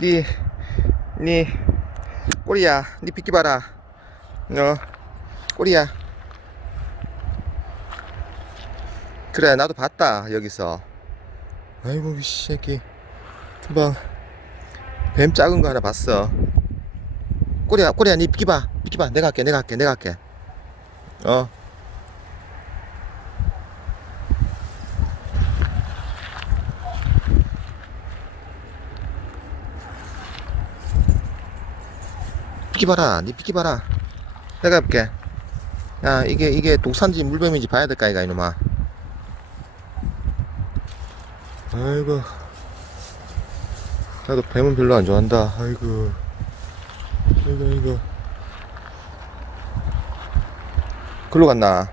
니, 니, 꼬리야, 니 비키 봐라. 너, 꼬리야. 그래, 나도 봤다, 여기서. 아이고, 이 새끼. 금방, 뱀 작은 거 하나 봤어. 꼬리야, 꼬리야, 니 비키 봐. 비키 봐. 내가 할게, 내가 할게, 내가 할게. 어. 비키 봐라, 니 비키 봐라. 내가 해볼게. 야, 이게, 이게 독산지 물뱀인지 봐야 될까, 이가, 이놈아. 아이고. 나도 뱀은 별로 안 좋아한다. 아이고. 아이고, 아이고. 글로 갔나?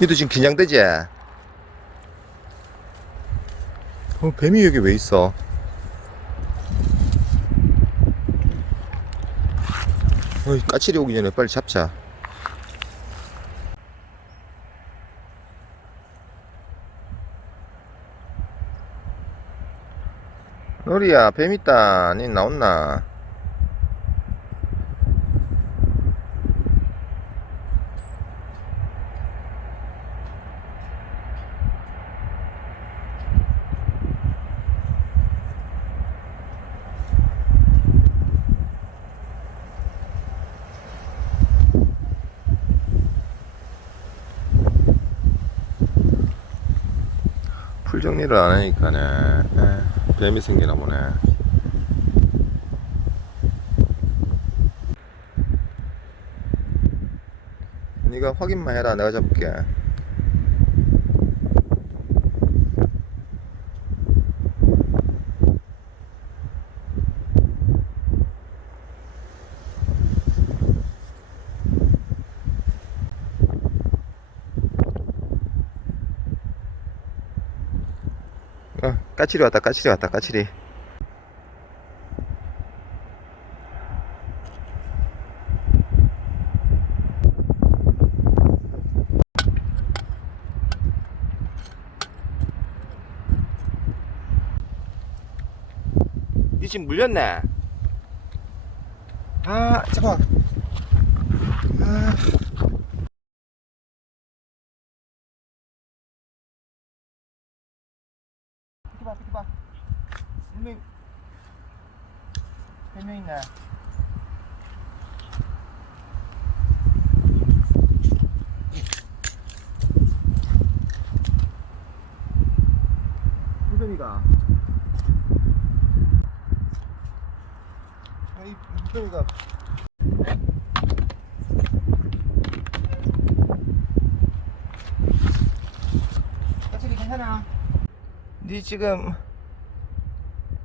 니도 지금 긴장되지? 어, 뱀이 여기 왜 있어? 어이, 까칠이 오기 전에 빨리 잡자. 노리야, 뱀 있다. 니 나온나? 풀 정리를 안 하니까네. 에, 뱀이 생기나 보네. 네가 확인만 해라. 내가 잡을게. 어, 까칠이 왔다. 까칠이 왔다. 까칠이. 니 지금 물렸네. 아, 잠깐만. 아. 비켜봐, 비켜봐. 분명히 몇명 있네. 무덤이가. 이 무덤이가. 까칠이 괜찮아? 니 지금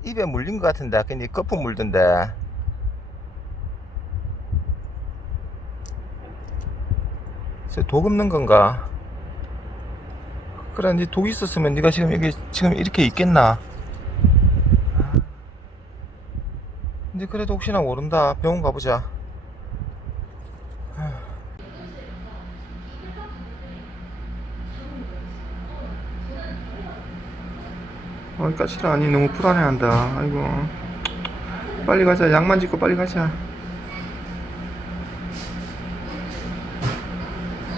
입에 물린 것 같은데 아까 니 거품 물던데 저독 없는 건가? 그래 니독 있었으면 니가 지금 여기 지금 이렇게 있겠나? 근데 그래도 혹시나 모른다 병원 가보자 어이 까칠아 아니 너무 불안해한다. 아이고. 빨리 가자. 약만 짓고 빨리 가자.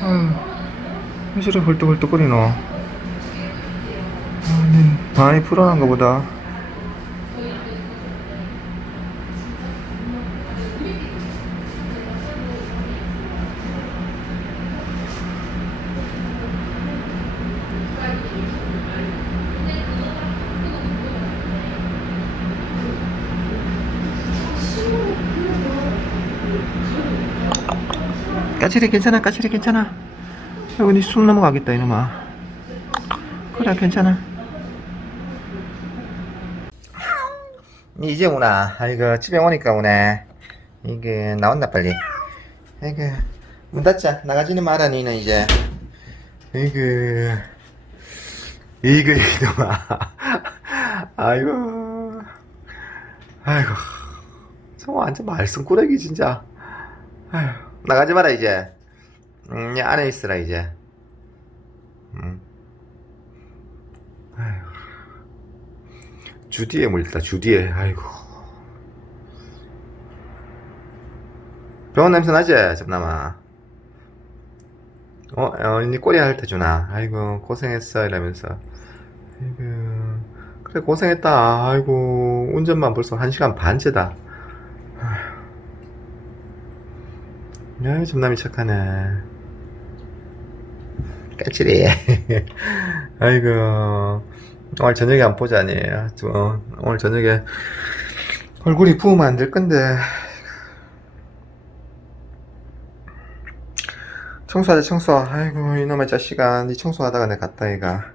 아유 왜 저래 헐떡헐떡거리노. 많이 불안한가 보다 까칠이 괜찮아 까칠이 괜찮아. 여기 니숨 넘어가겠다 이놈아. 그래 괜찮아. 이제 오나? 아이고 집에 오니까 오네. 이게 나왔나 빨리? 아이고 문 닫자. 나가지는 마라 니는 이제. 아이고. 이거 이놈아. 아이고. 아이고. 저 완전 말썽꾸러기 진짜 아휴. 나가지 마라 이제. 음, 이 안에 있으라 이제. 음. 아휴. 주디에 물렸다 주디에. 아이고. 병원 냄새 나지 잡남아 어, 어, 니 꼬리 할때 주나? 아이고 고생했어 이러면서. 아이고. 그래 고생했다. 아이고 운전만 벌써 1시간 반째다 야 잡남이 착하네. 까칠해. 아이고. 오늘 저녁에 안 보자니. 저, 어, 오늘 저녁에 얼굴이 부으면 안 될 건데. 청소하자 청소. 아이고 이놈의 자식아. 니 청소하다가 내 갔다 얘가